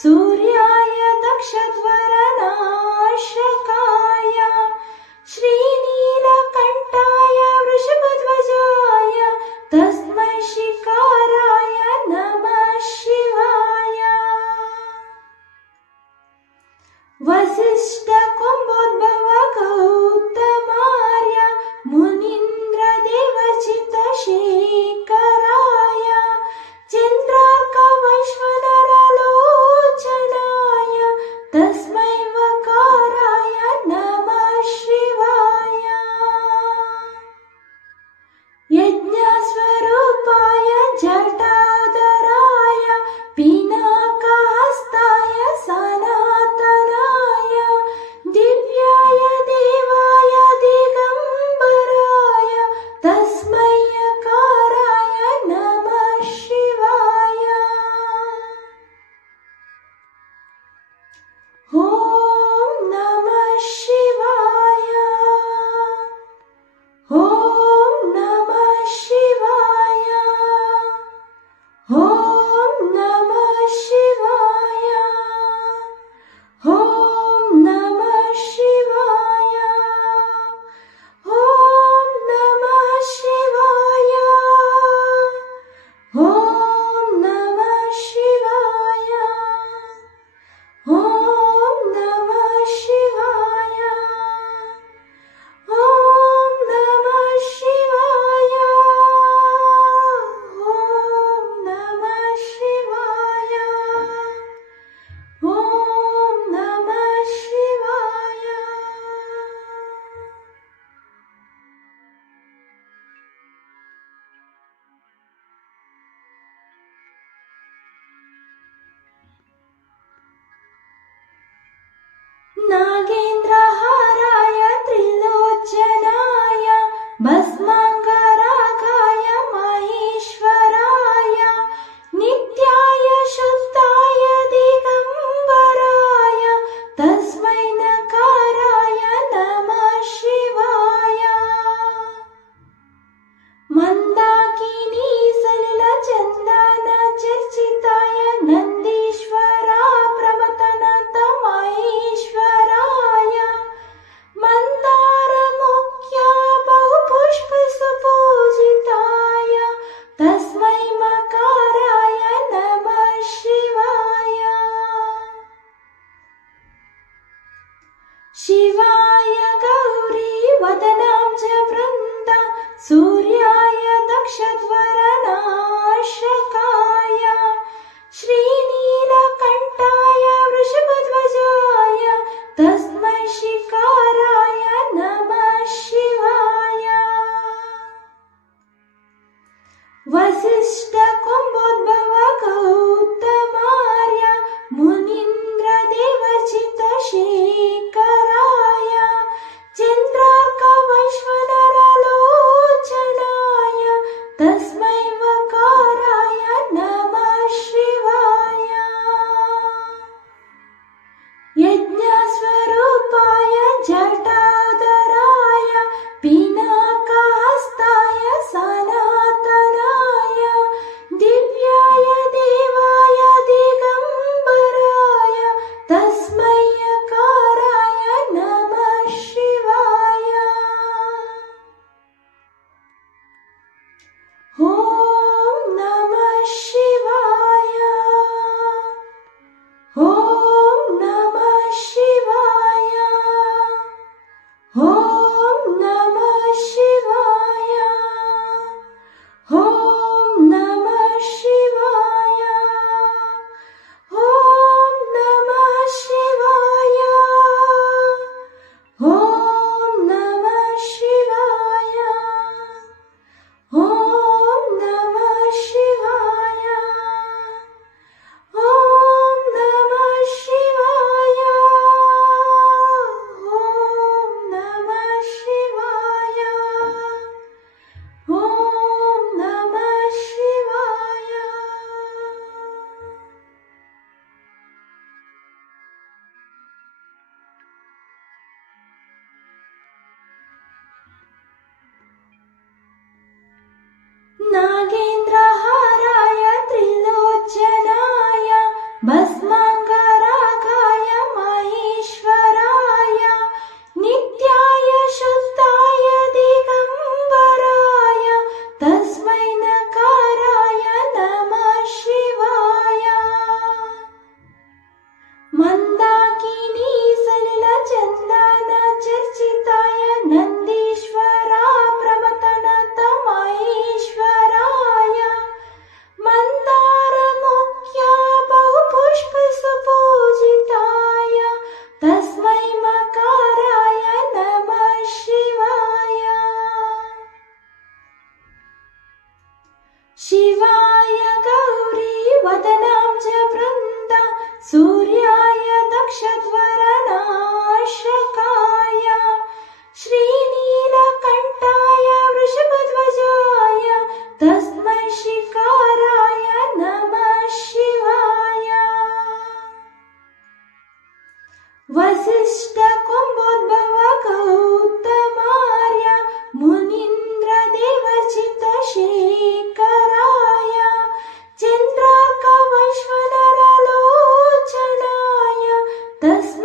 सूर्याय दक्षध्वरनाशकाय श्रीनीलकण्ठाय वृषभध्वजाय तस्मै शिकाराय नमः शिवाय। वसिष्ठ कुम्भोद्भव गौतमार्य मुनीन्द्र देवचित शेखराय चन्द्रार्क वैश्वनरलोचनाय तस्मै वकाराय नमः शिवाय। यज्ञस्वरूपाय जटाधराय पिनाकहस्ताय सनातनाय दिव्याय देवाय दिगम्बराय तस्मै यकाराय नमः शिवाय। ॐ नमः शिवाय। ॐ नमः शिवाय। ॐ नमः शिवाय। ॐ नमः शिवाय। ॐ नमः शिवाय। ॐ नमः शिवाय। ॐ नमः शिवाय। ॐ नमः शिवाय। ॐ नमः शिवाय। ॐ नमः शिवाय। नागेन्द्रहाराय त्रिलोचनाय भस्माङ्गरागाय महेश्वराय नित्याय शुद्धाय दिगम्बराय तस्मै नकाराय नमः शिवाय। मन्दाकिनी सलिलचन्दन चर्चिताय नन्दीश्वर प्रमथनत महेश्वराय मन्दारमुख्य बहुपुष्पसुपूजिताय तस्मै मकाराय नमः शिवाय। शिवाय गौरी वदनां च वृन्द सूर्याय दक्षध्वरनाशकाय श्रीनीलकण्ठाय वृषभध्वजाय तस्मै शिकाराय नमः शिवाय। वसिष्ठ कुम्भोद्भव गौतमार्य मुनीन्द्र देवचित शेखराय चन्द्रार्क वैश्वनरलोचनाय तस्मै वकाराय नमः शिवाय। यज्ञस्वरूपाय जटाधराय पिनाकहस्ताय सनातनाय दिव्याय देवाय दिगम्बराय तस्मै यकाराय नमः शिवाय। ॐ नमः शिवाय। ॐ नमः शिवाय। ॐ नमः शिवाय। ॐ नमः शिवाय। ॐ नमः शिवाय। ॐ नमः शिवाय। ॐ नमः शिवाय। ॐ नमः शिवाय। ॐ नमः शिवाय। ॐ नमः शिवाय। नागेन्द्रहाराय त्रिलोचनाय भस्माङ्ग सूर्याय दक्षध्वरनाशकाय श्रीनीलकण्ठाय वृषभध्वजाय तस्मै शिकाराय नमः शिवाय। वसिष्ठ कुम्भोद्भव गौतमार्य मुनीन्द्र देवचित शेखराय चन्द्रार्क वैश्वनरलोचनाय तस्मै